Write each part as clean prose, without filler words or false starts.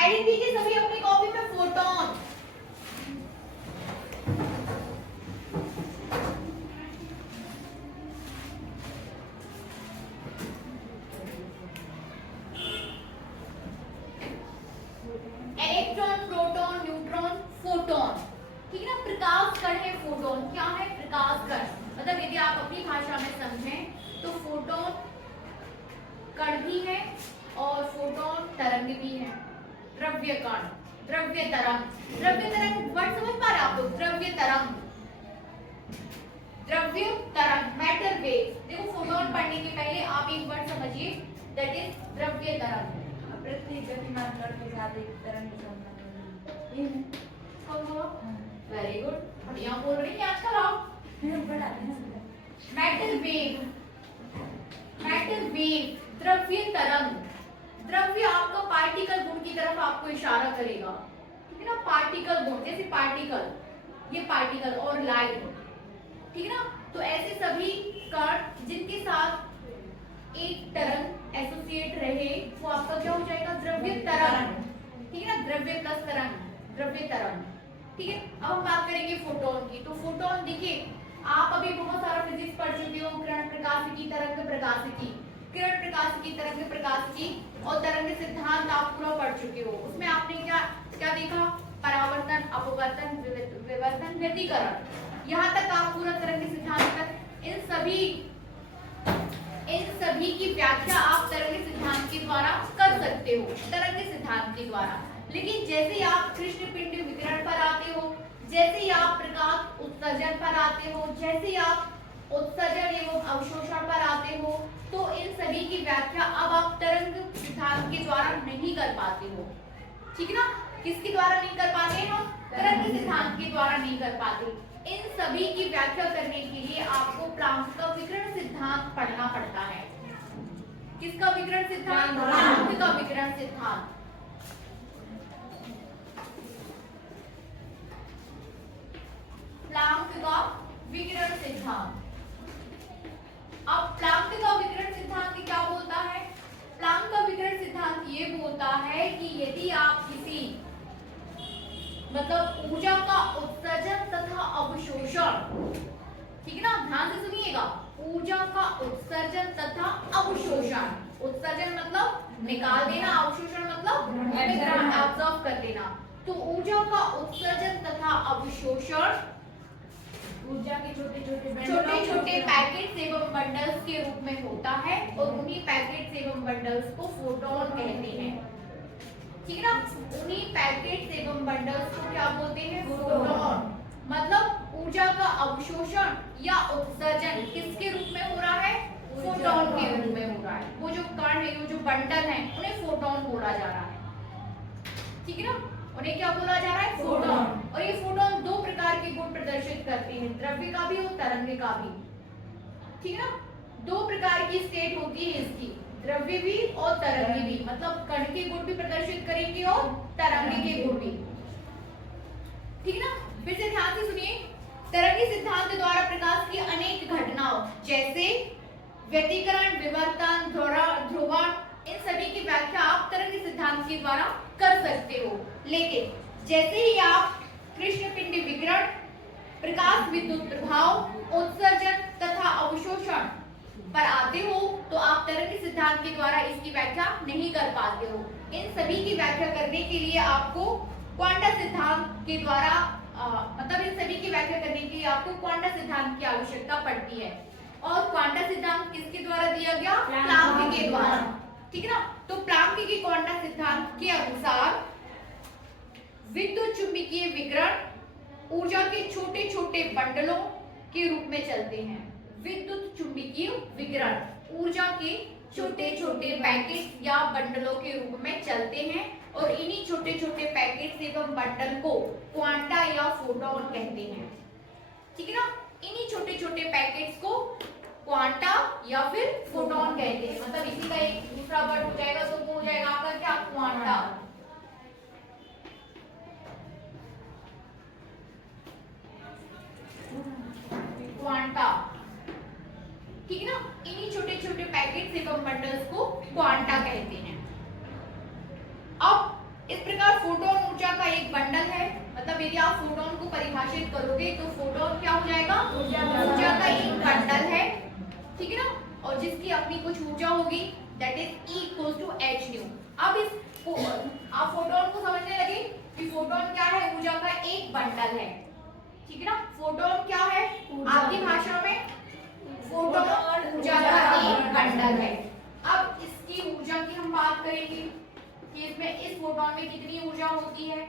Heading दीजिए सभी अपनी कॉपी में photon. Electron, proton, neutron, photon. ठीक है ना, प्रकाश कण है फोटोन। क्या है? प्रकाश कण। मतलब यदि आप अपनी भाषा में समझें तो फोटोन कण भी है और फोटोन तरंग भी है। द्रव्य कण, द्रव्य तरंग। द्रव्य तरंग वर्ड समझ पा रहे आप लोग? द्रव्य तरंग, द्रव्य तरंग, मैटर वेव। देखो फोटोन पढ़ने के पहले आप एक वर्ड समझिए, दैट इज द्रव्य तरंग। पृथ्वी गतिमान कण के साथ एक तरंग संबंध है। वेरी गुड, बढ़िया बोल रही हैं आजकल आप। मैटर वेव, मैटर वेव, द्रव्य तरंग। द्रव्य आपका पार्टिकल गुण की तरफ आपको इशारा करेगा। ठीक है ना, पार्टिकल गुण, जैसे पार्टिकल, ये पार्टिकल और लाइट। ठीक है ना, तो ऐसे सभी कण जिनके साथ एक तरंग एसोसिएट रहे वो आपका क्या हो जाएगा? द्रव्य तरंग। ठीक है ना, द्रव्य प्लस तरंग, द्रव्य तरंग। ठीक है, अब हम बात करेंगे फोटोन की। तो फोटोन देखिए, आप अभी बहुत सारा फिजिक्स पढ़ चुके हो, किरण प्रकाशिकी, तरंग प्रकाशिकी, किरण प्रकाशिकी, तरंग प्रकाशिकी और तरंग सिद्धांत आप पूरा पढ़ चुके हो। उसमें आपने क्या क्या देखा? परावर्तन, अपवर्तन, विवर्तन, व्यतिकरण। यहाँ तक आप पूरा तरंग सिद्धांत तक इन सभी की व्याख्या आप तरंग सिद्धांत के द्वारा कर सकते हो, तरंग सिद्धांत के द्वारा। लेकिन जैसे ही आप कृष्ण पिंड विकिरण पर आते हो, जैसे ही आप प्रकाश उत्सर्जन पर आते हो, जैसे ही आप उत्सर्जन एवं अवशोषण पर आते हो, तो इन सभी की व्याख्या अब आप तरंग सिद्धांत के द्वारा नहीं कर पाते हो। ठीक है ना, किसके द्वारा नहीं कर पाते हम? तरंग सिद्धांत के द्वारा नहीं कर पाते। इन सभी की व्याख्या करने के लिए आपको प्लांक का विकिरण सिद्धांत पढ़ना पड़ता है। किसका विकिरण सिद्धांत? प्लांक का विकिरण सिद्धांत। प्लांक का विकिरण सिद्धांत। अब प्लांक का विकिरण सिद्धांत क्या बोलता है? प्लांक का विकिरण सिद्धांत ये बोलता है कि यदि आप किसी मतलब ऊर्जा का उत्सर्जन तथा अवशोषण, ठीक है ना, ध्यान से सुनिएगा, ऊर्जा का उत्सर्जन तथा अवशोषण। उत्सर्जन मतलब निकाल देना, अवशोषण मतलब एब्जॉर्ब कर देना। तो ऊर्जा का उत्सर्जन तथा अवशोषण ऊर्जा के छोटे छोटे पैकेट्स एवं बंडल्स के रूप में होता है और उन्हीं पैकेट्स एवं बंडल्स को फोटोन कहते हैं। ठीक है ना, उन्हीं पैकेट्स एवं बंडल्स को क्या बोलते हैं? फोटोन। मतलब ऊर्जा का अवशोषण या उत्सर्जन किसके रूप में हो रहा है? फोटोन के रूप में हो रहा है। वो जो कण है, वो जो बंडल है, उन्हें फोटोन बोला जा रहा है। ठीक है ना, उन्हें क्या बोला जा रहा है? फोटोन। और ये फोटोन दो प्रकार के गुण प्रदर्शित करते हैं, द्रव्य का भी और तरंग का भी। ठीक है ना, दो प्रकार की स्टेट होती है इसकी, द्रव्य भी और तरंग भी। मतलब कण के गुण भी प्रदर्शित करेंगे और तरंग के गुण भी। ठीक है ना, फिर से ध्यान से सुनिए। तरंग सिद्धांत द्वारा प्रकाश की अनेक घटनाओं जैसे व्यतिकरण, विवर्तन, ध्रुवण, इन सभी की व्याख्या आप तरंग सिद्धांत के द्वारा कर सकते हो। लेकिन जैसे ही आप कृष्ण पिंड विकिरण, प्रकाश विद्युत प्रभाव, उत्सर्जन तथा अवशोषण पर आते हो तो आप तरंग सिद्धांत के द्वारा इसकी व्याख्या नहीं कर पाते हो। इन सभी की व्याख्या करने के लिए आपको क्वांटम सिद्धांत के द्वारा मतलब इन सभी की व्याख्या करने के लिए आपको क्वांटम सिद्धांत की आवश्यकता पड़ती है। और क्वांटम सिद्धांत किसके द्वारा दिया गया? प्लांक के द्वारा। ठीक है ना, तो प्लांक के क्वांटम सिद्धांत के अनुसार विद्युत चुंबकीय विकिरण ऊर्जा के छोटे छोटे बंडलों के रूप में चलते हैं। विद्युत चुंबकीय विकिरण ऊर्जा के छोटे छोटे पैकेट या बंडलों के रूप में चलते हैं और इन्हीं छोटे छोटे पैकेट एवं बंडल को क्वांटा या फोटोन कहते हैं। ठीक है ना, इन्हीं छोटे छोटे पैकेट्स को क्वांटा या फिर फोटोन कहते हैं। मतलब इसी का एक दूसरा वर्ड हो जाएगा, तो वो हो जाएगा आपका क्या? क्वांटा। क्वांटा। ठीक है ना, इन्हीं छोटे छोटे पैकेट्स एवं बंडल्स को क्वांटा कहते हैं। अब इस प्रकार जब यदि आप फोटोन को परिभाषित करोगे तो फोटोन क्या हो जाएगा, ऊर्जा का एक बंडल है, ठीक है ना, और जिसकी अपनी कुछ ऊर्जा होगी, that is E equals to h nu. अब इस आप फोटोन को समझने लगे कि फोटोन क्या है, ऊर्जा का एक बंडल है, ठीक है ना। फोटोन क्या है आपकी भाषा में, फोटोन ऊर्जा का एक बंडल है। अब इसकी ऊर्जा की हम बात करेंगे कि इसमें इस फोटोन में कितनी ऊर्जा होती है,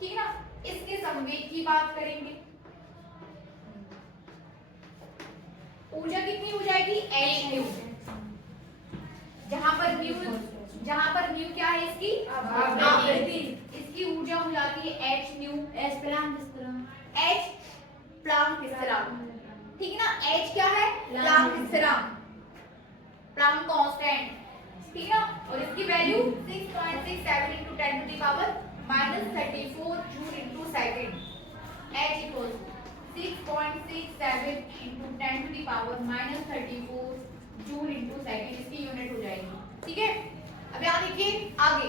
ठीक है ना। इसके संवेग की बात करेंगे, ऊर्जा कितनी हो जाएगी h न्यू, जहां पर न्यू क्या है इसकी आवृत्ति, इसकी ऊर्जा हो जाती है h न्यू, h प्लांक स्थिरांक, ठीक है ना। h क्या है, प्लांक स्थिरांक, प्लांक कांस्टेंट, ठीक है ना, और इसकी value 6.67 into 10 to the power -34 joule into second, h equals 6.67 into 10 to the power -34 joule into second, इसकी यूनिट हो जाएगी, ठीक है। अब यहाँ देखिए आगे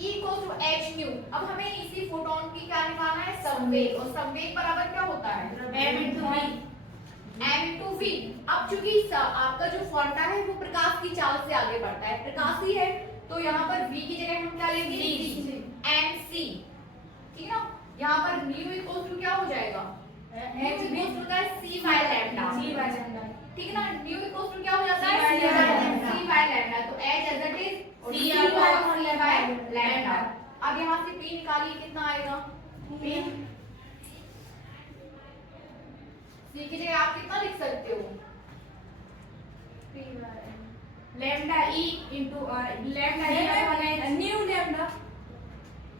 E equals to h nu. अब हमें इसी फोटोन की क्या निकालना है, संवेग, और संवेग बराबर क्या होता है, m into v। अब चूंकि आपका जो फॉर्मूला है वो प्रकाश की चाल से आगे बढ़ता है, प्रकाश ही है, तो यहाँ पर v की जगह हम क्या लेंगे, mc, ठीक है ना। यहाँ पर न्यू इक्वल्स टू क्या हो जाएगा, न्यू इक्वल्स टू है c बाय लैम्डा, ठीक है ना। न्यू इक्वल्स टू क्या हो जाता है, c बाय लैम्डा, तो h as it is c by lambda. अब यहाँ से p निकालिए, कितना आएगा, p c की जगह आप कितना लिख सकते हो, lambda e into lambda new lambda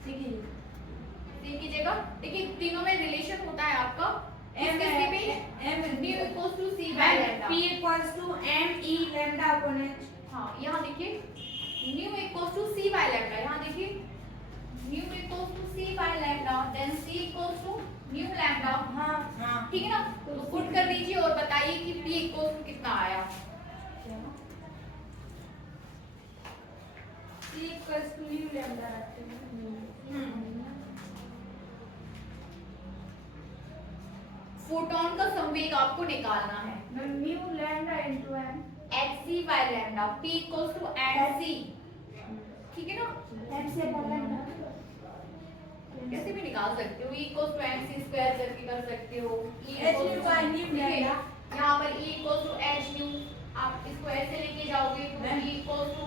c की जगह देखिए तीनों में रिलेशन होता है आपका, m nu equals to c by lambda, p equals to m e lambda upon h। हाँ यहाँ देखिए nu equals to c by lambda, यहाँ देखिए nu equals to c by lambda, then c equals to nu lambda, हाँ ठीक है ना। तो पुट कर दीजिए और बताइए कि p इक्वल्स टू कितना आया, c equals to nu lambda रखते हैं। फोटोन का संवेग आपको निकालना है, nu lambda into m hc by lambda, p equals to mc, ठीक है ना। m से लैम्डा कैसे भी निकाल सकते हो, e equals to mc square करके कर सकते हो, e h nu by nu lambda, यहाँ पर e equals to h nu, आप इसको ऐसे लेके जाओगे तो e equals to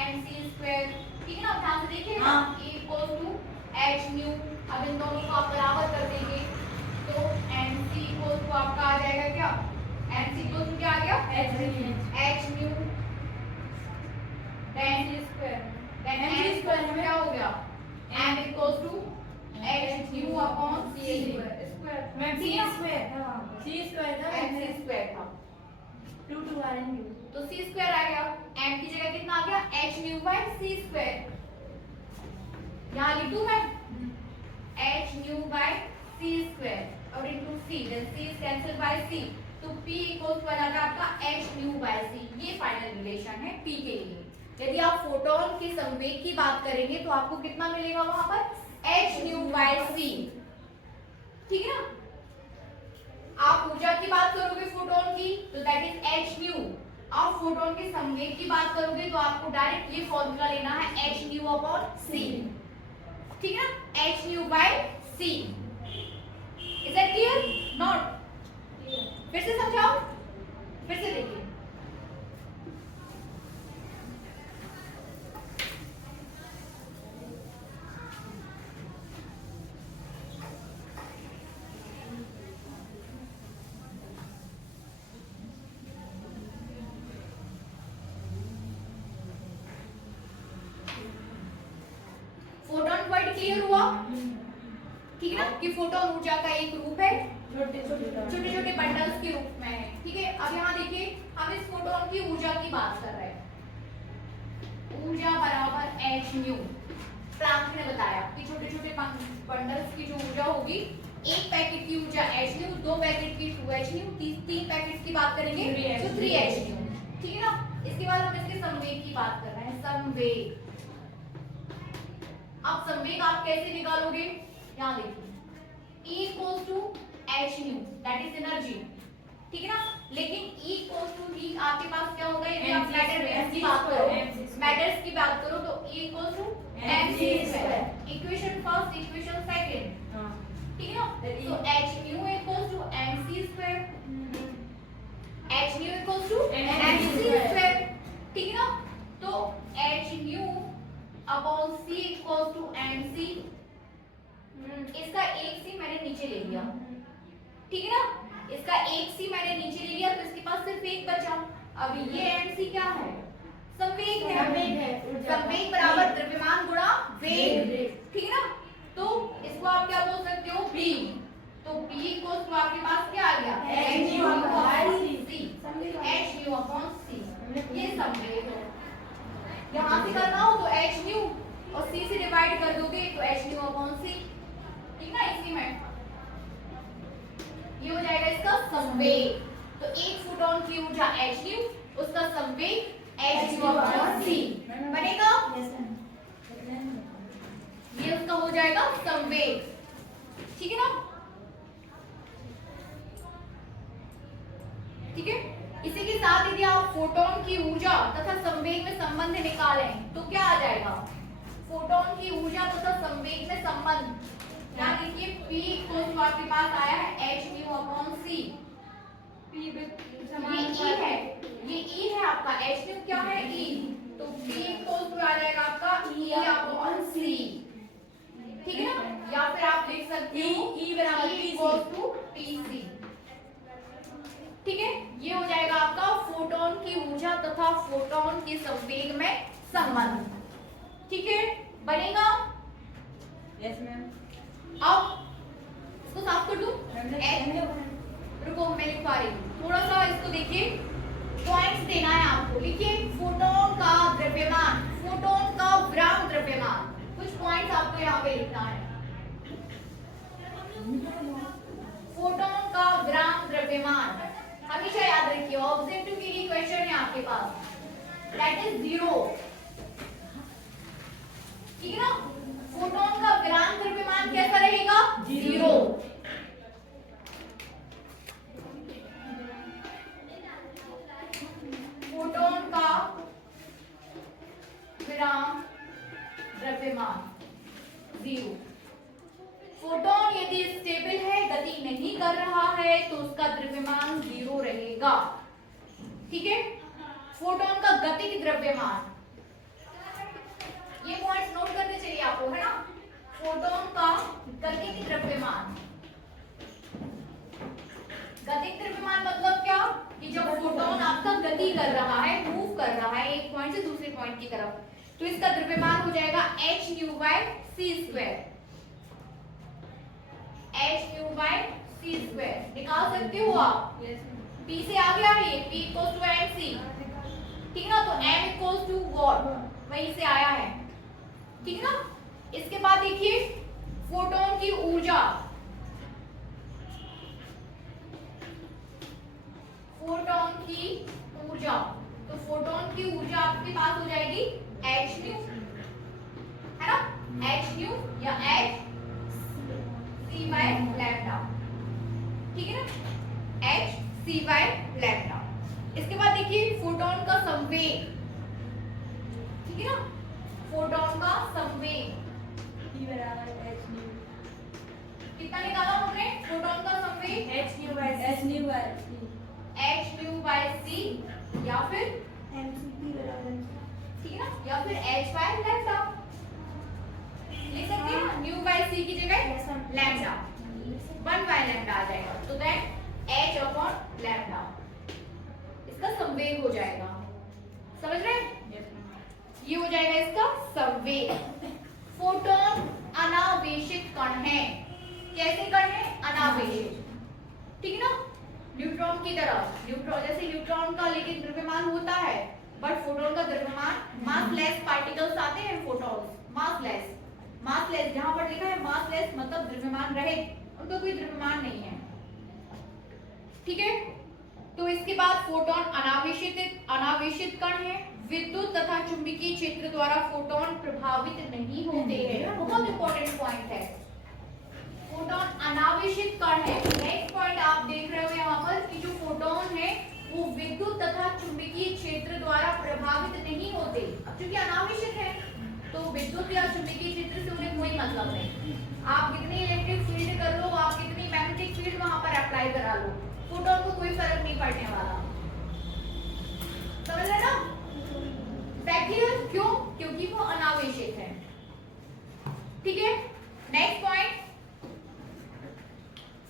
mc square, ठीक है ना। ध्यान से देखिए, e equals to h nu, अब इन दोनों को आप बराबर कर देंगे तो mc इक्वल्स टू आपका आ जाएगा क्या, mc इक्वल्स टू क्या आ गया, h nu, then m square क्या हो गया, m equals to h nu upon c square मैं c स्क्वायर था वहां पर, c स्क्वायर था, m स्क्वायर था, 2 2 r n u, तो c स्क्वायर आ गया, m की जगह कितना आ गया, h nu by c square, यहाँ लिख दूं मैं h nu by c square और into c, then c is cancelled by c, तो p इक्वल्स टू आ जाएगा आपका h न्यू बाय c। ये फाइनल रिलेशन है p के लिए। यदि आप फोटोन के संवेग की बात करेंगे तो आपको कितना मिलेगा वहां पर, h न्यू बाय c, ठीक है ना। आप ऊर्जा की बात करोगे फोटोन की तो दैट इज h न्यू, आप फोटोन के संवेग की बात करोगे तो आपको डायरेक्ट ये फॉर्मूला लेना है h न्यू अपॉन c, ठीक है ना, h nu by c। Is that clear, not, फिर से समझाओ, फिर से देखिए, फोटोन वर्ड क्लियर हुआ, ठीक है ना, कि फोटोन ऊर्जा का एक रूप है, छोटे छोटे बंडल्स के रूप में है, ठीक है। अब यहाँ देखिए हम इस फोटोन की ऊर्जा की बात कर रहे हैं, ऊर्जा बराबर h न्यू, प्लैंक ने बताया कि छोटे छोटे बंडल्स की जो ऊर्जा होगी, एक पैकेट की ऊर्जा h न्यू, दो पैकेट की 2h न्यू, तीन पैकेट की बात करेंगे तो 3h न्यू, ठीक है ना। इसके बाद हम इसके संवेग की बात कर रहे हैं, संवेग। अब संवेग आप कैसे निकालोगे, यहाँ देखिए E equals to h nu that is energy, ठीक है ना। लेकिन E इक्वल्स टू ही आपके पास क्या होगा, यदि आप मैटर की बात करो, मैटर्स की बात करो तो E equals to mc square, equation first equation second, ठीक है ना। तो h nu equals to mc square, h nu equals to mc square, ठीक है ना। तो h nu upon c equals to mc, इसका एक c मैंने नीचे ले लिया, ठीक है ना। इसका एक c मैंने नीचे ले लिया तो इसके पास सिर्फ एक बचा। अब ये mc क्या है, संवेग है, संवेग बराबर द्रव्यमान गुणा वेग, ठीक है ना। तो इसको आप क्या बोल सकते हो, p। तो p इक्वल्स टू आपके पास क्या आ गया, h nu upon c, h nu upon c, ये संवेग है। यहाँ से करना हो तो h न्यू और c से डिवाइड कर दोगे तो h न्यू अपॉन c, ठीक ना। इसी में ये हो जाएगा इसका संवेग। तो एक फोटोन की ऊर्जा h न्यू, उसका संवेग h न्यू अपॉन c बनेगा, ये उसका हो जाएगा संवेग, ठीक है ना। ठीक है, इसी के साथ यदि आप फोटोन की ऊर्जा तथा संवेग में संबंध निकालें तो क्या आ जाएगा, फोटोन की ऊर्जा तथा संवेग में संबंध, यहाँ देखिए P इक्वल्स टू आपके पास आया है h न्यू अपॉन c, ये E है आपका, h न्यू क्या है E, तो P इक्वल्स टू आ जाएगा आपका E अपॉन c, ठीक है ना। या फिर आप लिख सकते हो E इक्वल्स टू pc, ठीक है। ये हो जाएगा आपका फोटोन की ऊर्जा तथा फोटोन के संवेग में संबंध, ठीक है, बनेगा। Yes ma'am. अब इसको साफ कर दूं, रुको मैं लिख पा रही हूँ, थोड़ा सा इसको देखिए, पॉइंट्स देना है आपको। लिखिए फोटोन का द्रव्यमान, फोटोन का विराम द्रव्यमान, कुछ पॉइंट्स आपको यहाँ पे लिखना है। फोटोन का विराम द्रव्यमान हमेशा याद रखिए, ऑब्जेक्टिव के लिए क्वेश्चन है आपके पास, दैट इज 0, ठीक है ना। फोटोन का विराम द्रव्यमान कैसा रहेगा, 0। फोटोन का विराम द्रव्यमान 0। फोटोन यदि स्टेबल है, गति नहीं कर रहा है तो उसका द्रव्यमान 0 रहेगा, ठीक है। फोटोन का गतिज द्रव्यमान, ये पॉइंट्स नोट करने चाहिए आपको, है ना। फोटोन का गतिज द्रव्यमान, गतिज द्रव्यमान मतलब क्या, कि जब फोटोन आपका गति कर रहा है, मूव कर रहा है एक पॉइंट से दूसरे पॉइंट की तरफ, तो इसका द्रव्यमान हो जाएगा h nu by c square, h nu by c square निकाल सकते हो आप। p से आ गया है, p इक्वल्स टू mc, ठीक है ना। तो m इक्वल्स टू व्हाट, वहीं से आया है, ठीक है ना। इसके बाद देखिए फोटोन की ऊर्जा, फोटोन की ऊर्जा, तो फोटोन की ऊर्जा आपके पास हो जाएगी h न्यू, है ना, h न्यू या h c बाय लैम्डा, ठीक है ना, h c बाय लैम्डा। इसके बाद देखिए फोटोन का संवेग, ठीक है ना, फोटोन का संवेग E बराबर h न्यू, कितना निकाला हमने, फोटोन का संवेग h nu by h nu by c या फिर mc बराबर, ठीक है ना, या फिर h बाय लैम्डा लिख सकते हैं ना, न्यू बाय c की जगह लैम्डा, 1 बाय लैम्डा आ जाएगा, तो दैट h अपॉन लैम्डा इसका संवेग हो जाएगा, समझ रहे हैं। ये हो जाएगा इसका संवेग। फोटोन अनावेशित कण है, कैसे कण है, अनावेशित, ठीक है ना, न्यूट्रॉन की तरह। न्यूट्रॉन जैसे न्यूट्रॉन का लेकिन द्रव्यमान होता है, बट फोटोन का द्रव्यमान मासलेस पार्टिकल्स आते हैं, फोटॉन्स मासलेस, मासलेस जहां पर लिखा है मासलेस मतलब द्रव्यमान रहित, उनका कोई द्रव्यमान नहीं है, ठीक है। तो इसके बाद फोटोन अनावेशित कण है, विद्युत तथा चुंबकीय क्षेत्र द्वारा फोटोन प्रभावित नहीं होते हैं, बहुत इंपॉर्टेंट पॉइंट है, फोटोन अनावेशित कण है। नेक्स्ट पॉइंट आप देख रहे हो यहाँ पर कि जो फोटोन है वो विद्युत तथा चुंबकीय क्षेत्र द्वारा प्रभावित नहीं होते। अब चूंकि अनावेशित है तो विद्युत या चुंबकीय क्षेत्र से उन्हें कोई मतलब नहीं। आप कितनी इलेक्ट्रिक फील्ड कर लो, आप कितनी मैग्नेटिक फील्ड वहां पर अप्लाई करा लो, फोटोन को कोई फर्क नहीं पड़ने वाला। समझ रहे ना? क्लियर? क्यों? क्योंकि वो अनावेशित है। ठीक है, नेक्स्ट पॉइंट,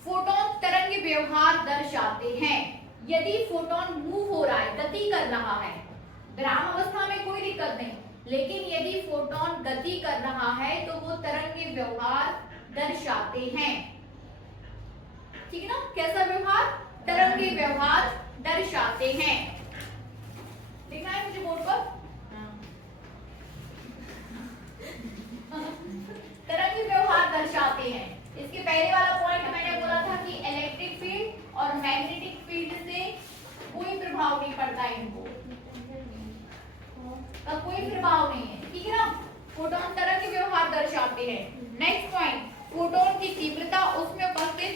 फोटोन तरंग व्यवहार दर्शाते हैं। यदि फोटोन मूव हो रहा है, गति कर रहा है, विराम अवस्था में कोई दिक्कत नहीं, लेकिन यदि फोटोन गति कर रहा है तो वो तरंग व्यवहार दर्शाते हैं। ठीक है ना? कैसा व्यवहार? तरंग व्यवहार दर्शाते हैं। देखना है मुझे बोर्ड पर? तरंग व्यवहार दर्शाते हैं। इसके पहले वाला पॉइंट मैंने बोला था कि इलेक्ट्रिक फील्ड और मैग्नेटिक फील्ड से कोई प्रभाव नहीं पड़ता इनको, का कोई प्रभाव नहीं है। ठीक है ना? फोटोन तरंग व्यवहार दर्शाते हैं। नेक्स्ट पॉइंट, फोटोन की तीव्रता उसमें उपस्थित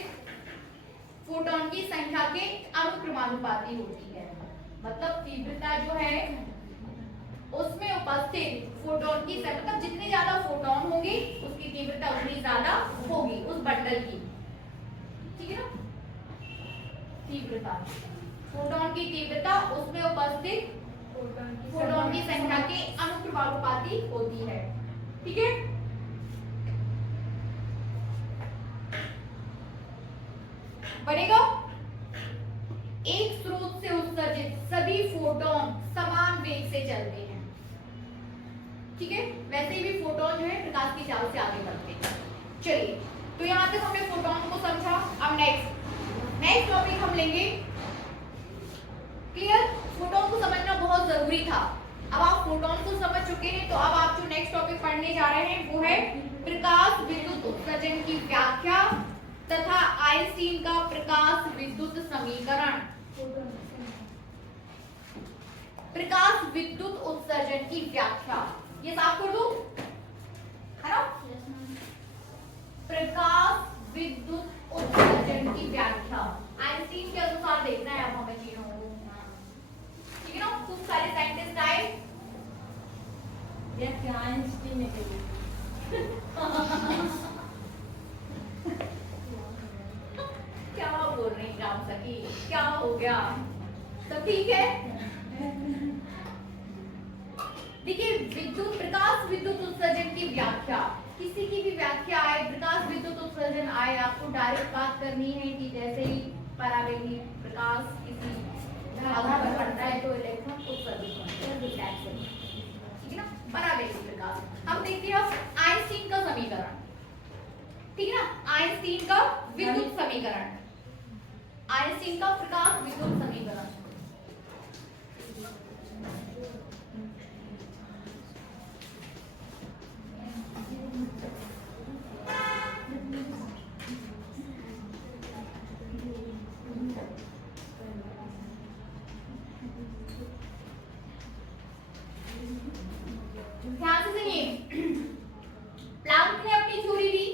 फोटोन की संख्या के अनुक्रमानुपाती होती है। मतलब तीव्रता जो है उसमें उपस्थित फोटोन की संख्या, मतलब जितने ज्यादा फोटोन होंगे उसकी तीव्रता उतनी ज्यादा होगी उस बंडल की। ठीक है ना? तीव्रता, फोटोन की तीव्रता उसमें उपस्थित फोटोन की संख्या के अनुक्रमानुपाती होती है। ठीक है? बनेगा? एक स्रोत से उत्सर्जित सभी फोटोन समान वेग से चलते हैं। ठीक है? वैसे भी फोटोन जो है प्रकाश की चाल से आगे बढ़ते हैं। चलिए, तो यहां तक हमने फोटोन को समझा। अब नेक्स्ट टॉपिक हम लेंगे। क्लियर? फोटोन को समझना बहुत जरूरी था। अब आप फोटोन को समझ चुके हैं तो अब आप जो नेक्स्ट टॉपिक पढ़ने जा रहे हैं वो है प्रकाश विद्युत उत्सर्जन की व्याख्या तथा आइंस्टीन का प्रकाश विद्युत समीकरण। प्रकाश विद्युत उत्सर्जन की व्याख्या, ये साफ कर दो, है ना? प्रकाश विद्युत उत्सर्जन की व्याख्या आइंस्टीन के अनुसार देखना है अब हमें चीजों को। ठीक है ना? खूब सारे साइंटिस्ट आए, व्याख्या आइंस्टीन ने करी। क्या बोल रही राम सखी, क्या हो गया? सब ठीक है? देखिए, विद्युत प्रकाश विद्युत उत्सर्जन की व्याख्या, किसी की भी व्याख्या आए, प्रकाश विद्युत उत्सर्जन आए, आपको डायरेक्ट बात करनी है कि जैसे ही परावैद्युतिक प्रकाश किसी आधार पर पड़ता है तो इलेक्ट्रॉन उत्सर्जित होते हैं। ठीक है ना? परावैद्युतिक प्रकाश। हम देखते हैं आइंस्टीन का समीकरण। ठीक है ना? आइंस्टीन का विद्युत समीकरण, आइंस्टीन का प्रकाश विद्युत समीकरण। ध्यान से सुनिए, प्लांक ने अपनी थ्योरी दी,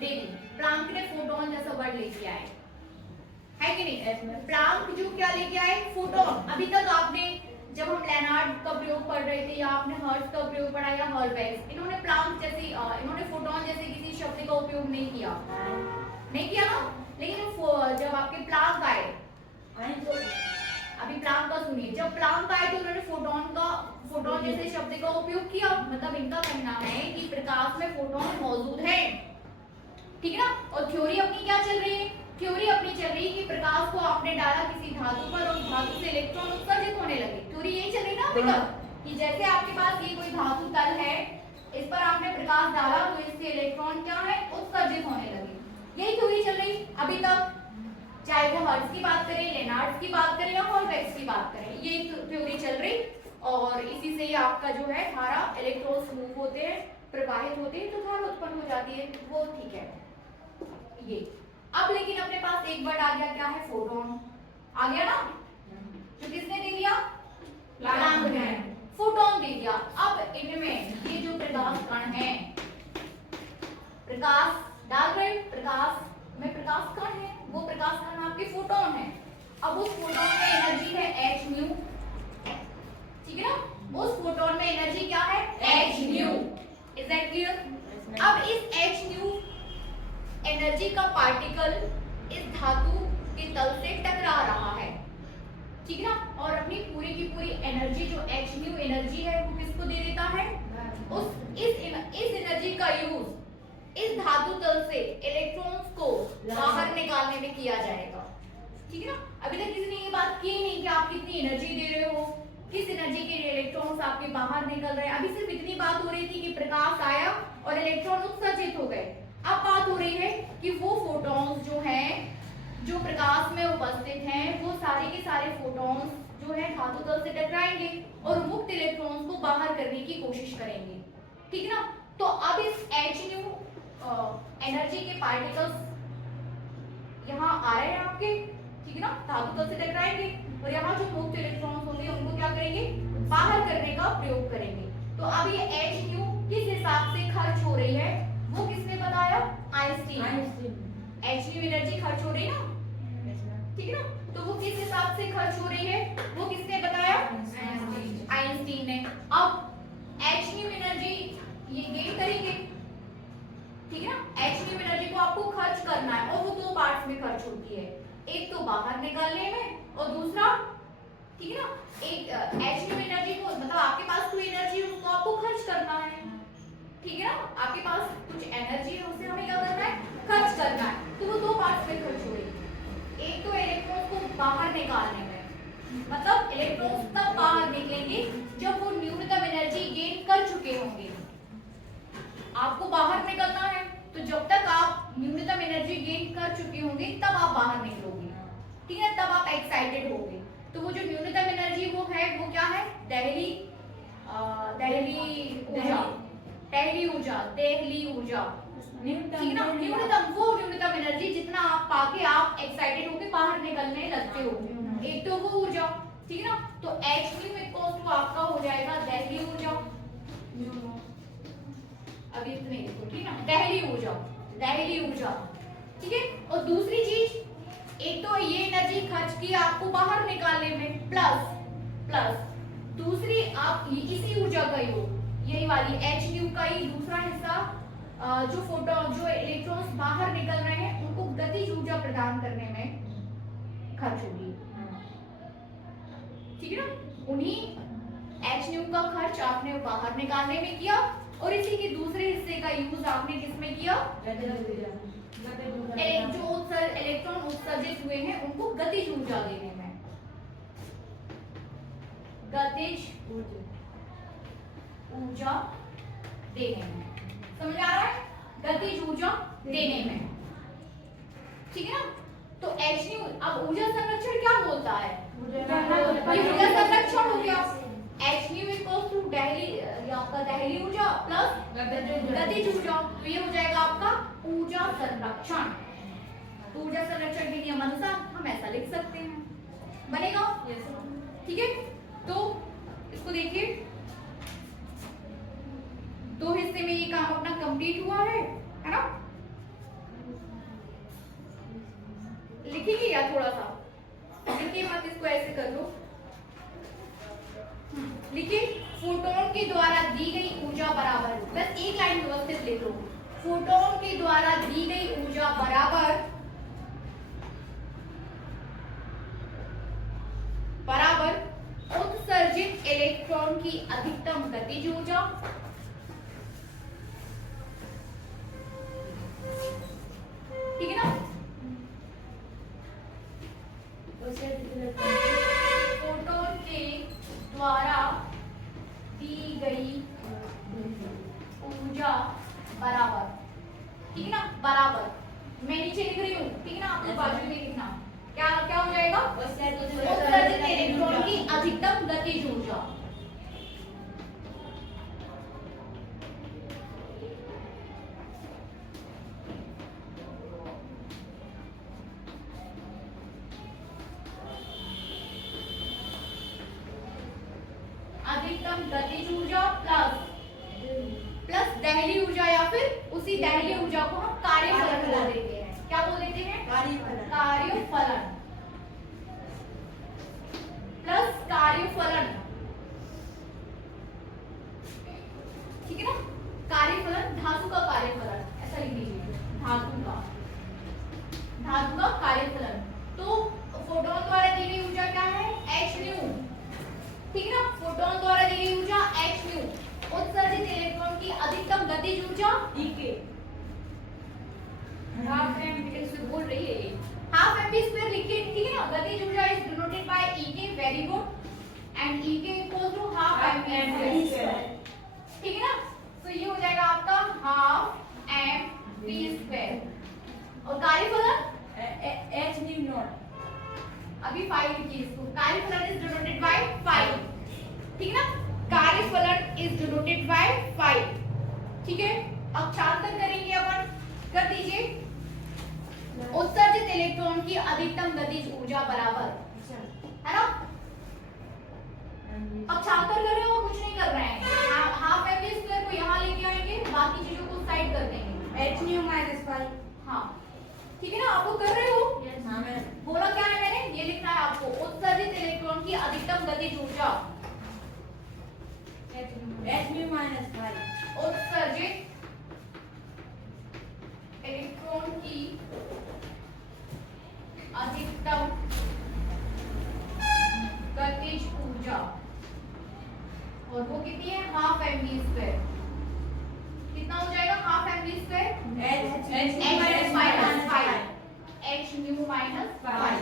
दे दी। प्लांक ने फोटोन जैसा वर्ड लेके आए, है कि नहीं? प्लांक जो क्या लेके आए? फोटोन। अभी तक आपने जब हम लेनार्ड का प्रयोग पढ़ रहे थे या आपने हर्ट्ज का प्रयोग पढ़ा या हर्बैक्स, इन्होंने प्लांक जैसी इन्होंने फोटोन जैसे किसी शब्द का उपयोग नहीं किया ना। लेकिन जब आपके प्लांक आए, अभी प्लांक का सुनिए, जब प्लांक आए तो उन्होंने फोटोन जैसे शब्द का उपयोग किया। मतलब इनका कहना है कि प्रकाश में फोटोन मौजूद है। ठीक है ना? और थ्योरी अपनी क्या चल रही है? थ्योरी अपनी चल रही है कि प्रकाश को आपने डाला किसी धातु पर और धातु से इलेक्ट्रॉन उत्सर्जित होने लगे। थ्योरी यही चल रही ना अभी तक, कि जैसे आपके पास ये कोई धातु तल है, इस पर आपने प्रकाश डाला तो इससे इलेक्ट्रॉन क्या है? उत्सर्जित होने लगे। यही थ्योरी चल रही अभी तक, चाहे वो हर्ट्ज की बात करें, लेनार्ड की बात करें या हॉलबैक्स की बात करें, ये थ्योरी चल रही। और इसी से ही आपका जो है धारा, इलेक्ट्रॉन्स मूव होते हैं, प्रवाहित होते हैं तो धारा उत्पन्न हो जाती है। वो ठीक है ये। अब लेकिन अपने पास एक वर्ड आ गया, क्या है? फोटोन आ गया ना, जो किसने दे दिया? प्लांक ने फोटोन दे दिया। अब इनमें ये जो प्रकाश कण है, प्रकाश डाल रहे हैं प्रकाश में, प्रकाश कण है, वो प्रकाश कण आपके फोटोन है। अब उस फोटोन में एनर्जी है h न्यू, ठीक है ना, उस फोटोन में एनर्जी क्या है h new. Is that clear? अब इस h न्यू एनर्जी का पार्टिकल इस धातु के तल से टकरा रहा है, ठीक है ना, और अपनी पूरी की पूरी एनर्जी जो h न्यू एनर्जी है वो किसको दे देता है, इस एनर्जी का यूज इस धातु तल से इलेक्ट्रॉन्स को बाहर निकालने में किया जाएगा, ठीक है ना। अभी तक किसी ने ये बात की नहीं कि आप कितनी एनर्जी दे रहे हो, किस एनर्जी के इलेक्ट्रॉन्स आपके बाहर निकल रहे हैं। अभी सिर्फ इतनी बात हो रही थी कि प्रकाश आया और इलेक्ट्रॉन उत्सर्जित हो गए। अब बात हो रही है कि वो फोटॉन्स जो हैं जो प्रकाश में उपस्थित हैं वो सारे के सारे फोटॉन्स जो है धातु तल से टकराएंगे और मुक्त इलेक्ट्रॉन्स को बाहर करने की कोशिश करेंगे, ठीक है ना। तो अब इस h न्यू एनर्जी के पार्टिकल्स यहाँ आ रहे हैं आपके, ठीक है ना, धातु तल से टकराएंगे और यहाँ जो मुक्त इलेक्ट्रॉन्स होंगे उनको क्या करेंगे, बाहर करने का प्रयोग करेंगे। तो अब ये h न्यू किस हिसाब से खर्च हो रही है वो किसने बताया, आइंस्टीन। h न्यू एनर्जी खर्च हो रही है ना, ठीक है ना, तो वो किस हिसाब से खर्च हो रही है वो किसने बताया, आइंस्टीन ने। अब h न्यू एनर्जी ये गेन करेंगे, ठीक है ना, h न्यू एनर्जी को आपको खर्च करना है और वो दो पार्ट्स में खर्च होती है, एक तो बाहर निकालने में और दूसरा, ठीक है ना, एक h न्यू एनर्जी को मतलब आपके पास कोई एनर्जी है उसको आपको खर्च करना है, ठीक है ना, आपके पास कुछ एनर्जी है उसे हमें क्या करना है, खर्च करना है। तो वो दो पार्ट्स में खर्च हो रही है, एक तो इलेक्ट्रॉन को बाहर निकालने में, मतलब इलेक्ट्रॉन्स तब बाहर निकलेंगे जब वो न्यूनतम एनर्जी गेन कर चुके होंगे। आपको बाहर निकलना है तो जब तक आप न्यूनतम एनर्जी गेन कर चुके होंगे तब आप बाहर निकलोगे, ठीक है, तब आप एक्साइटेड होगे। तो वो जो न्यूनतम एनर्जी वो है वो क्या है, दहली ऊर्जा, ठीक है ना, न्यूनतम एनर्जी जितना आप पाके आप एक्साइटेड होके बाहर निकलने लगते हो, एक तो वो ऊर्जा, ठीक है ना। तो h न्यू इक्वल्स टू आपका हो जाएगा दहली ऊर्जा, अभी इतने देखो, ठीक है ना, दहली ऊर्जा, ठीक है। और दूसरी चीज, एक तो ये एनर्जी खर्च की आपको बाहर निकालने में, प्लस दूसरी आप इसी ऊर्जा का योग, यही वाली h न्यू का ही दूसरा हिस्सा जो फोटोन जो इलेक्ट्रॉन्स बाहर निकल रहे हैं उनको गतिज ऊर्जा प्रदान करने में खर्च होगी, ठीक है ना। उन्हीं h न्यू का खर्च आपने बाहर निकालने में किया और इसी के दूसरे हिस्से का यूज आपने किसमें किया, जो इलेक्ट्रॉन उत्सर्जित हुए हैं उनको गतिज ऊर्जा देने में, गतिज ऊर्जा देने में, समझ आ रहा है, गतिज ऊर्जा देने में, ठीक है ना। तो h न्यू, अब ऊर्जा संरक्षण क्या बोलता है, ऊर्जा संरक्षण हो गया, h nu equals to Delhi ऊर्जा प्लस गतिज ऊर्जा, तो ये हो जाएगा आपका ऊर्जा संरक्षण। तो ऊर्जा संरक्षण के नियम अनुसार हम ऐसा लिख सकते हैं, बनेगा, ठीक है। तो इसको देखिए, दो हिस्से में ये काम अपना कंप्लीट हुआ है ना, लिखेंगे या थोड़ा सा लिखिए मत, इसको ऐसे कर लो, लिखिए, फोटोन के द्वारा दी गई ऊर्जा बराबर, बस एक लाइन व्यवस्थित लिख लो, फोटोन के द्वारा दी गई ऊर्जा बराबर उत्सर्जित इलेक्ट्रॉन की अधिकतम गतिज ऊर्जा, ठीक है ना। फोटोन के द्वारा दी गई ऊर्जा बराबर, ठीक है ना, बराबर, मैं नीचे लिख रही हूँ, ठीक है ना, आपको बाजू में लिखना, क्या क्या हो जाएगा, उत्सर्जित इलेक्ट्रॉन की अधिकतम गतिज ऊर्जा, अधिकतम गतिज ऊर्जा प्लस दहली ऊर्जा या फिर उसी दहलीय ऊर्जा को हम कार्यफलन बोल देते हैं। क्या बोल देते हैं? कार्यफलन प्लस कार्यफलन, ठीक है ना। कार्यफलन, धातु का कार्यफलन, ऐसा लिख लीजिए, धातु का कार्यफलन। तो फोटोन द्वारा दी गई ऊर्जा क्या है? h न्यू, ठीक है ना। फोटोन द्वारा दी गई ऊर्जा h न्यू। उत्सर्जित इलेक्ट्रॉन की अधिकतम गतिज ऊर्जा E हाफ एम स्क्वायर बोल रही है ये, हाफ एम स्क्वायर लिखिए, ठीक है ना। गतिज ऊर्जा is denoted by E very good and E equal to half m square, ठीक है ना। तो ये हो जाएगा आपका हाफ एम स्क्वायर। और कार्यफलन h न्यू नॉट, अभी 5 लिखिए इसको। कार्यफलन इज डिनोटेड बाय 5, ठीक है ना। कार्यफलन इज डिनोटेड बाय 5, ठीक है। अक्षांतर करेंगे अपन, कर दीजिए। उत्सर्जित इलेक्ट्रॉन की अधिकतम गतिज ऊर्जा बराबर, है ना। अक्षांतर कर रहे हो, कुछ नहीं कर रहे हैं। हाफ एम स्क्वायर को यहाँ लेके आएंगे, बाकी चीजों को साइड कर देंगे। h न्यू माइनस 5, हाँ ठीक है ना। आप लोग कर रहे हो? हाँ मैं बोला क्या है मैंने? ये लिखना है आपको, उत्सर्जित इलेक्ट्रॉन की अधिकतम गतिज ऊर्जा h न्यू माइनस 5, उत्सर्जित इलेक्ट्रॉन की अधिकतम गतिज ऊर्जा, और वो कितनी है? Half m v square. कितना हो जाएगा? Half m v square h nu minus 5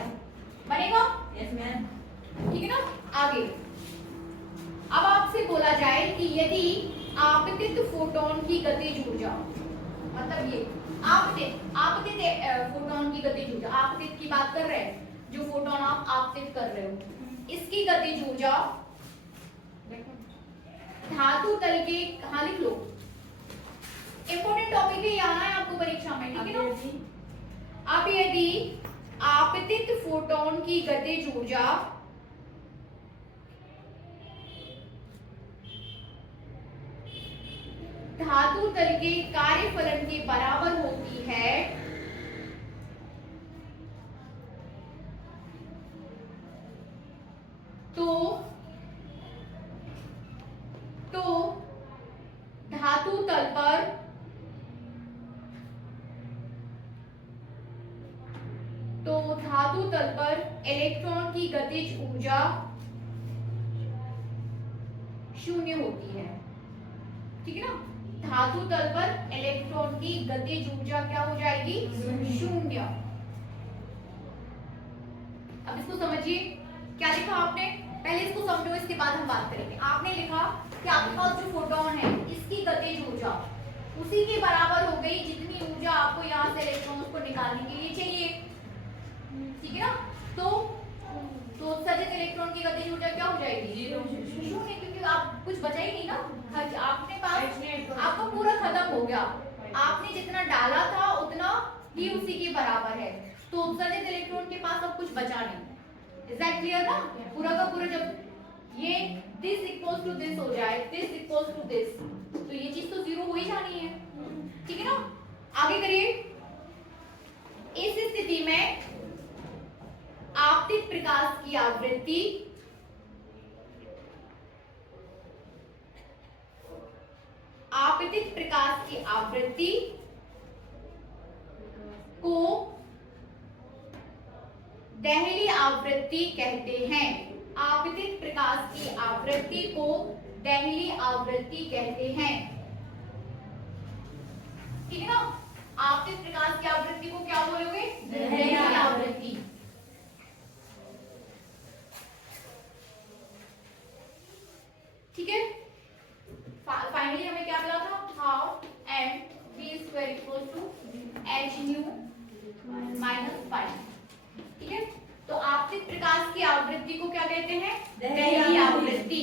बनेगा, यस मैम, ठीक है ना। आगे अब आपसे बोला जाए कि यदि आपतित फोटोन की गतिज ऊर्जा, मतलब ये आपतित फोटोन की गतिज ऊर्जा, आपतित की बात कर रहे हैं, जो फोटोन आप आपतित कर रहे हो, इसकी गतिज ऊर्जा धातु तल के, कहाँ लिख लो, इंपोर्टेंट टॉपिक है, ये आना है आपको परीक्षा में, ठीक है ना। अब यदि आपतित फोटोन की गतिज ऊर्जा धातु तल के कार्यफलन के बराबर होती है तो धातु तल पर इलेक्ट्रॉन की गतिज ऊर्जा शून्य होती है, ठीक है ना। धातु तल पर इलेक्ट्रॉन की गतिज ऊर्जा क्या हो जाएगी? शून्य। अब इसको समझिए, क्या लिखा आपने? पहले इसको समझो, इसके बाद हम बात करेंगे। आपने लिखा कि आपके पास जो फोटोन है, इसकी गतिज ऊर्जा उसी के बराबर हो गई जितनी ऊर्जा आपको यहाँ से इलेक्ट्रॉन को निकालने के लिए चाहिए, ठीक है ना। तो उत्सर्जित इलेक्ट्रॉन की गतिज ऊर्जा क्या हो जाएगी? शून्य, क्योंकि आप कुछ बचा ही नहीं ना। आपने पास आपका पूरा खत्म हो गया, आपने जितना डाला था उतना ही उसी के बराबर है, तो उत्सर्जित इलेक्ट्रॉन के पास अब कुछ बचा नहीं। इज दैट क्लियर ना? पूरा का पूरा जब ये दिस इक्वल्स टू दिस हो जाए, दिस इक्वल्स टू दिस, तो ये चीज तो जीरो हो ही जानी है, ठीक है ना। आगे करिए। इस स्थिति में आपतित प्रकाश की आवृत्ति को दहली आवृत्ति कहते हैं। आपतित प्रकाश की आवृत्ति को दहली आवृत्ति कहते हैं, ठीक है ना। आपतित प्रकाश की आवृत्ति को क्या बोलोगे? दहली आवृत्ति। ठीक है। फाइनली हमें क्या मिला था? Half m v square equal to h nu minus 5, ठीक है। तो आपतित प्रकाश की आवृत्ति को क्या कहते हैं? दहली आवृत्ति।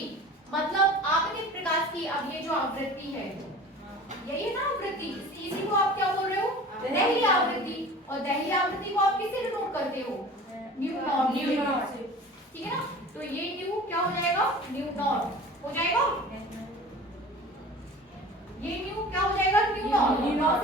मतलब आपतित प्रकाश की, अब ये जो आवृत्ति है, यही है ना आवृत्ति, इसी को आप क्या बोल रहे हो? दहली आवृत्ति। और दहली आवृत्ति को आप किससे डिनोट करते हो? न्यू नॉट, ठीक है ना। तो ये न्यू क्या हो जाएगा? न्यू नॉट हो जाएगा। ये न्यू क्या हो जाएगा? New not.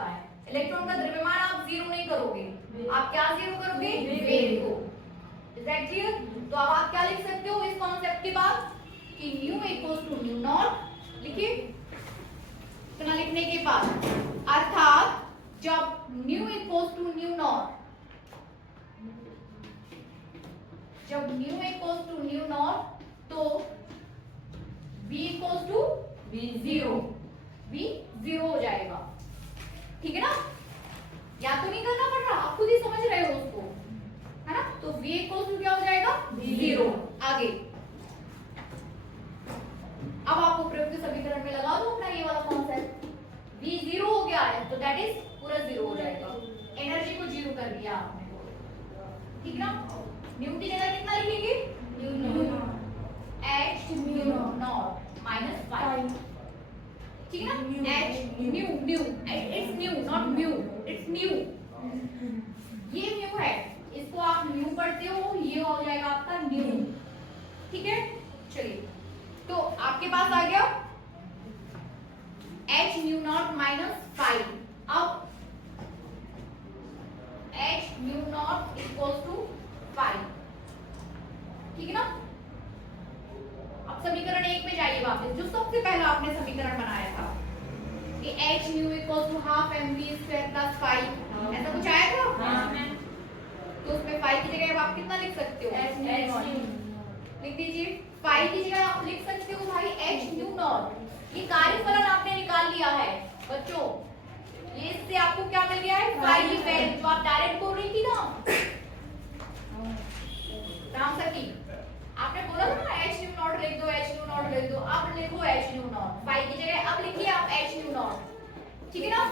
होता है। इलेक्ट्रॉन का द्रव्यमान आप जीरो नहीं करोगे, आप क्या जीरो करोगे? वेग को। Is that clear? तो अब आप क्या लिख सकते हो इस कॉन्सेप्ट के बाद कि nu equals to nu naught. लिखिए इतना लिखने के बाद अर्थात जब nu equals to nu naught, जब nu equals to nu naught तो v equals to zero, v zero हो जाएगा। ठीक है ना? या तो नहीं करना पड़ रहा, आप खुद ही समझ रहे हो उसको, है ना? तो v इक्वल्स टू क्या हो जाएगा? जीरो। आगे अब आप उपयुक्त समीकरण में लगा दो अपना ये वाला कॉन्सेप्ट। v जीरो हो गया है तो दैट इज पूरा जीरो हो जाएगा, एनर्जी को जीरो कर दिया आपने। ठीक ना? न्यू की जगह कितना लिखेंगे? New h nu not minus 5। ठीक है ना? h new new it's new not mu, it's new. ये म्यू है, इसको आप न्यू पढ़ते हो, ये हो जाएगा आपका न्यू। ठीक है? चलिए तो आपके पास आ गया h न्यू नॉट माइनस 5। अब h nu naught equals to 5। ठीक है ना? अब समीकरण 1 में जाइए वापस, जो सबसे पहला आपने समीकरण बनाया था कि h nu equals to half mv square plus 5, ऐसा कुछ आया था? हाँ। तो उसमें 5 की जगह आप कितना लिख सकते हो? h लिख दीजिए। 5 की जगह आप लिख सकते हो भाई h न्यू नॉट। ये कार्यफलन आपने निकाल लिया है बच्चों, ये इससे आपको क्या मिल गया है? 5 की वैल्यू जो आप डायरेक्ट बोल रही थी ना राम सखी, आपने बोला था ना h न्यू नॉट लिख दो, h न्यू नॉट लिख दो। अब लिखो h न्यू नॉट 5 की जगह, अब लिखिए आप h न्यू नॉट। ठीक है ना?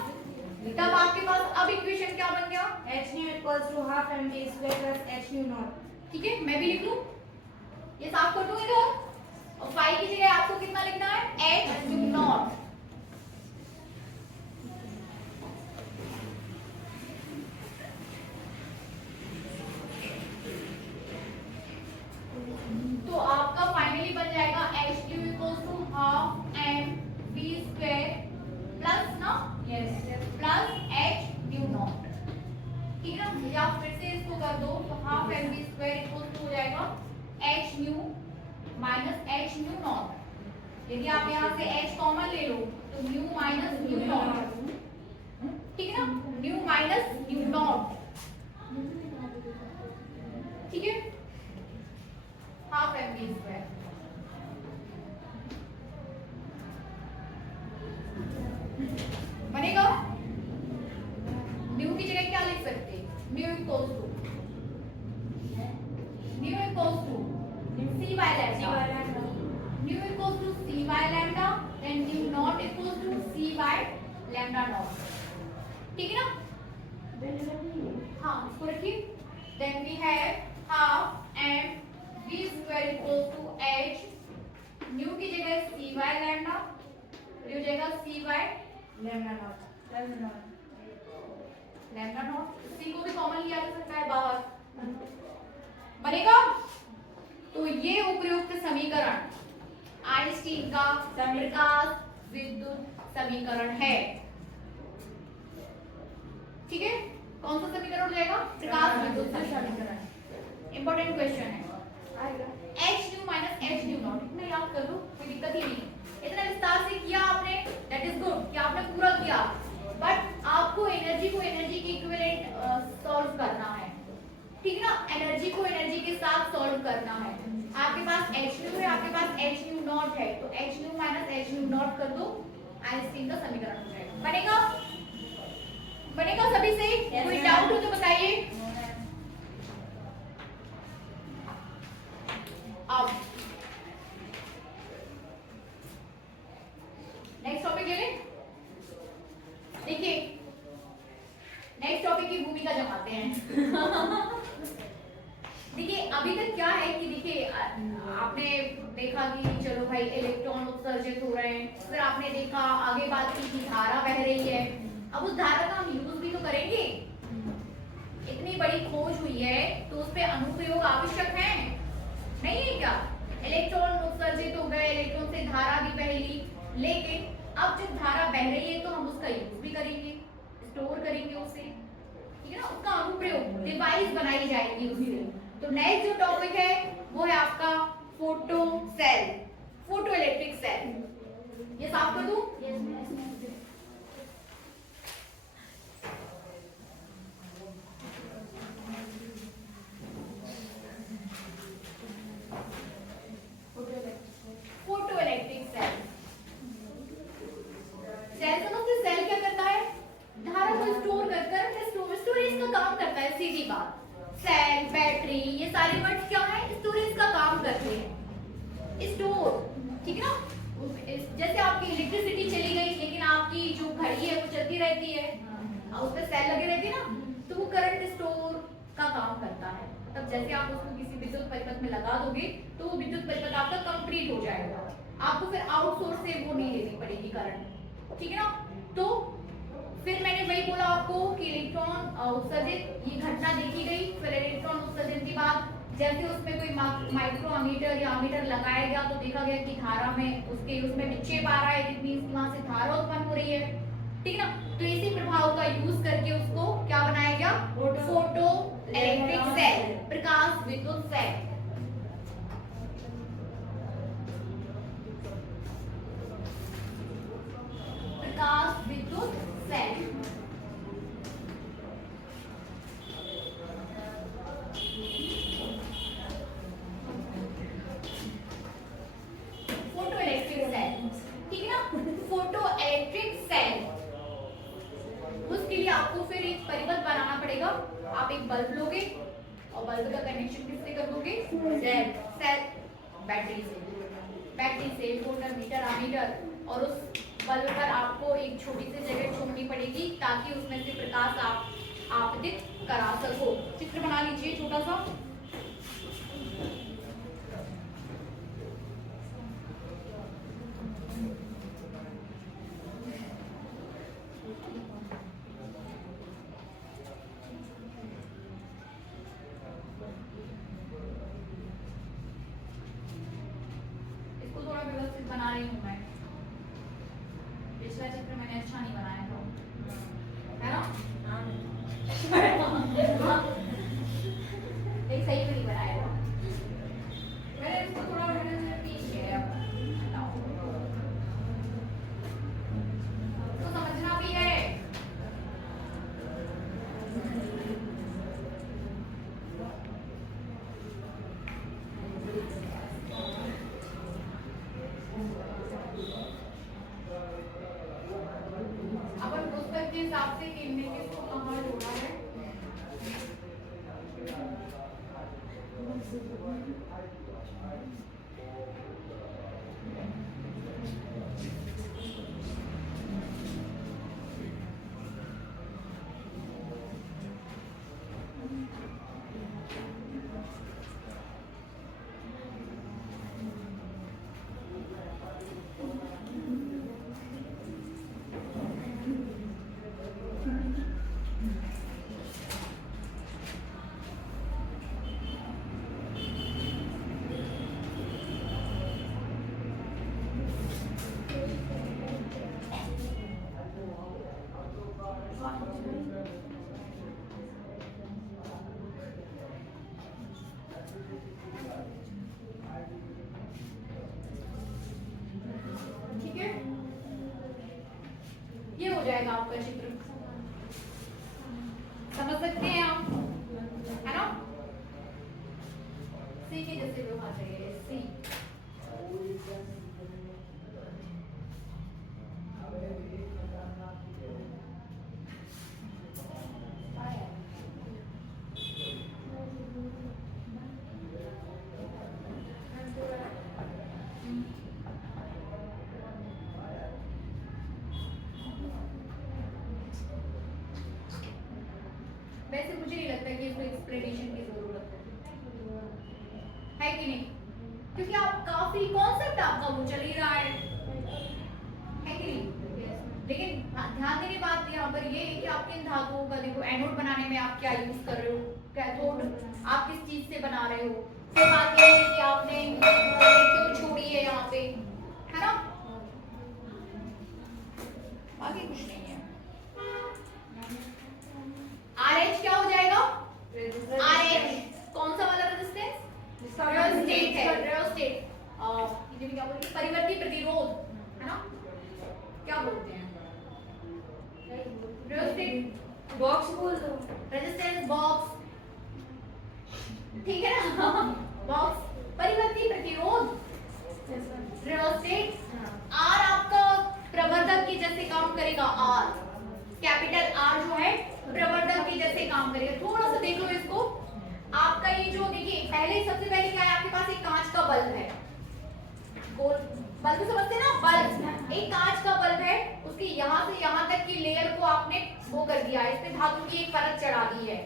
तब आपके पास अब इक्वेशन क्या बन गया? h nu equals to half mv square plus h nu naught. ठीक है, मैं भी लिख लूं, ये साफ कर दूं इधर। और 5 की जगह आपको कितना लिखना है? h nu naught. तो आपका फाइनली बन जाएगा h q equals to half m v square plus ना प्लस h न्यू नॉट। ठीक है ना? या फिर से इसको कर दो तो half m v square equals to हो जाएगा h nu minus h nu naught. यदि आप यहाँ से h कॉमन ले लो तो न्यू माइनस न्यू नॉट। ठीक है ना? Nu minus nu naught. ठीक है? हाफ एम वी स्क्वायर बनेगा। न्यू की जगह क्या लिख सकते हैं? Nu equals to c by lambda, nu equals to c by lambda, then nu naught equals to c by lambda naught. ठीक है ना? हाँ इसको रखिए। Then we have half m v square equals to h nu की जगह c by lambda, हो जाएगा c by lambda not. Lambda naught. c को भी कॉमन लिया जा सकता है बाहर, बनेगा। तो ये उपयुक्त समीकरण आइंस्टीन का प्रकाश विद्युत समीकरण है। ठीक है? कौन सा समीकरण हो जाएगा? प्रकाश विद्युत समीकरण। इंपॉर्टेंट क्वेश्चन है। h nu minus h nu not, इतना याद कर लो, कोई दिक्कत ही नहीं। इतना विस्तार से किया आपने, दैट इज गुड कि आपने पूरा किया, बट आपको एनर्जी को एनर्जी के इक्विवेलेंट सॉल्व करना है। ठीक ना? एनर्जी को एनर्जी के साथ सॉल्व करना है। आपके पास h न्यू है, आपके पास h न्यू नॉट है, तो h nu minus h nu not कर दो, आइंस्टीन का समीकरण हो जाएगा। बनेगा? बनेगा सभी से? कोई डाउट हो तो बताइए। अब नेक्स्ट टॉपिक ले लें। देखिए नेक्स्ट टॉपिक की भूमिका जमाते हैं। देखिए अभी तक क्या है कि देखिए आपने देखा कि चलो भाई इलेक्ट्रॉन उत्सर्जित हो रहे हैं, फिर आपने देखा आगे बात की कि धारा बह रही है। अब उस धारा का हम यूज भी तो करेंगे। इतनी बड़ी खोज हुई है तो उस पे अनुप्रयोग आवश्यक है, नहीं है क्या? इलेक्ट्रॉन उत्सर्जित हो गए, इलेक्ट्रॉन से धारा भी बह ली, लेकिन अब जब धारा बह रही है तो हम उसका यूज भी करेंगे। स्टोर करेंगे उसे, ठीक है ना, उसका अनुप्रयोग डिवाइस बनाई जाएगी उससे। तो नेक्स्ट जो टॉपिक है वो है आपका photocell, photoelectric cell. ये साफ कर दूं? फोटो इलेक्ट्रिक सेल, सेल समझते, सेल क्या करता है, धारा को स्टोर कर करंट स्टोरेज का काम करता है। सीधी बात, सेल, बैटरी, ये सारे वर्ड्स क्या है, स्टोरेज का काम करते हैं, स्टोर, ठीक है ना। जैसे आपकी इलेक्ट्रिसिटी चली गई लेकिन आपकी जो घड़ी है वो चलती रहती है, उस पर सेल लगे रहते हैं ना, तो वो करंट स्टोर का काम करता है। तब जैसे आप उसको किसी विद्युत परिपथ में लगा दोगे तो वो विद्युत परिपथ आपका कंप्लीट हो जाएगा, आपको फिर आउटसोर्स से वो नहीं लेनी पड़ेगी करंट, ठीक है ना। तो फिर मैंने वही बोला आपको कि इलेक्ट्रॉन उत्सर्जित, ये घटना देखी गई। फिर इलेक्ट्रॉन उत्सर्जन के बाद जैसे उसमें कोई माइक्रोमीटर या अमीटर लगाया गया तो देखा गया कि धारा में उसमें विक्षेप आ रहा है, जितनी वहां से धारा उत्पन्न हो रही है, ठीक ना। तो इसी प्रभाव का यूज करके उसको क्या बनाया गया, फोटो इलेक्ट्रिक सेल, प्रकाश विद्युत सेल। प्रकाश विद्युत सेल, फोटो इलेक्ट्रिक सेल, ठीक है ना। फोटो इलेक्ट्रिक सेल, उसके लिए आपको फिर एक परिपथ बनाना पड़ेगा। आप एक बल्ब लोगे और बल्ब का कनेक्शन किससे कर दोगे, सेल, बैटरी से वोल्टमीटर, अमीटर, और उस बल्ब पर आपको एक छोटी सी जगह छोड़नी पड़ेगी ताकि उसमें से प्रकाश आप आपतित करा सको। चित्र बना लीजिए छोटा सा। इसको थोड़ा व्यवस्थित बना रही हूँ मैं, पिछला चित्र मैंने अच्छा नहीं बनाया था, है ना। एक सही भी नहीं बनाया था मैंने, इसको थोड़ा मैंने ठीक है, तो समझना भी है। अपन पुस्तक के हिसाब से किसने किसको कहाँ जोड़ा है, ठीक है। ये हो जाएगा आपका चित्र, समझ सकते हैं आप, है ना। सी के जैसे लोग आ जाइए, सी वैसे मुझे नहीं लगता कि इसको एक्सप्लेनेशन की जरूरत है कि नहीं, क्योंकि आप काफी कॉन्सेप्ट आपका वो चल ही रहा है कि नहीं। लेकिन ध्यान देने बात यहाँ पर ये है कि आप किन धातुओं का, देखो एनोड बनाने में आप क्या यूज कर रहे हो, कैथोड आप किस चीज से बना रहे हो। फिर बात ये है कि आपने क्यों छोड़ी है यहाँ पे, है ना, आगे कुछ नहीं है। बॉक्स बोल दो। रेजिस्टेंस बॉक्स, ठीक है ना, बॉक्स। परिवर्ती प्रतिरोध रियोस्टेट, आर आपका प्रवर्धक के जैसे काम करेगा, आर कैपिटल आर जो है प्रवर्धक के जैसे काम करेगा। थोड़ा सा देख लो इसको, आपका ये जो देखिए पहले सबसे पहले क्या है, आपके पास एक कांच का बल्ब है, गोल बल्ब समझते हैं ना, बल्ब एक कांच का बल्ब है, उसके यहाँ से यहाँ तक की लेयर को आपने वो कर दिया, इस पे धातु की एक परत चढ़ा दी है,